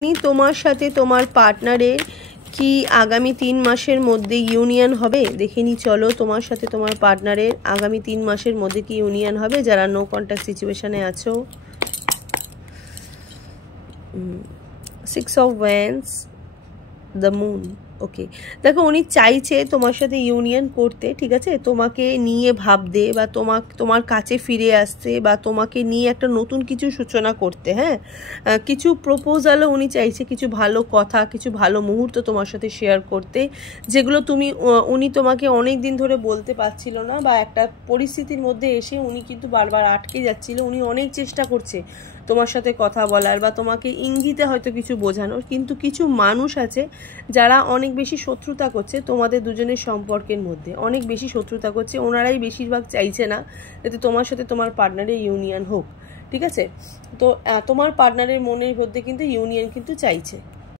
তোমার সাথে তোমার পার্টনারের কি আগামী 3 মাসের মধ্যে ইউনিয়ন হবে দেখে নি চলো। তোমার সাথে তোমার পার্টনারের আগামী 3 মাসের মধ্যে কি ইউনিয়ন হবে যারা নো কন্ট্যাক্ট সিচুয়েশনে আছো। 6 অফ ওয়ান্ডস, দ্য মুন। ওকে, দেখো উনি চাইছে তোমার সাথে ইউনিয়ন করতে, ঠিক আছে, তোমাকে নিয়ে ভাবতে বা তোমার কাছে ফিরে আসতে বা তোমাকে নিয়ে একটা নতুন কিছু সূচনা করতে। হ্যাঁ, কিছু প্রপোজালও উনি চাইছে, কিছু ভালো কথা, কিছু ভালো মুহূর্ত তোমার সাথে শেয়ার করতে, যেগুলো উনি তোমাকে অনেক দিন ধরে বলতে পারছিল না, বা একটা পরিস্থিতির মধ্যে এসে উনি কিন্তু বারবার আটকে যাচ্ছিল। উনি অনেক চেষ্টা করছে তোমার সাথে কথা বলার বা তোমাকে ইঙ্গিতে হয়তো কিছু বোঝানোর, কিন্তু কিছু মানুষ আছে যারা অনেক বেশি শত্রুতা করছে তোমাদের দুজনের সম্পর্কের মধ্যে, অনেক বেশি শত্রুতা করছে। ওনারাই বেশিরভাগ চাইছে না যাতে তোমার সাথে তোমার পার্টনারের ইউনিয়ন হোক, ঠিক আছে। তো তোমার পার্টনারের মনের মধ্যে কিন্তু ইউনিয়ন কিন্তু চাইছে।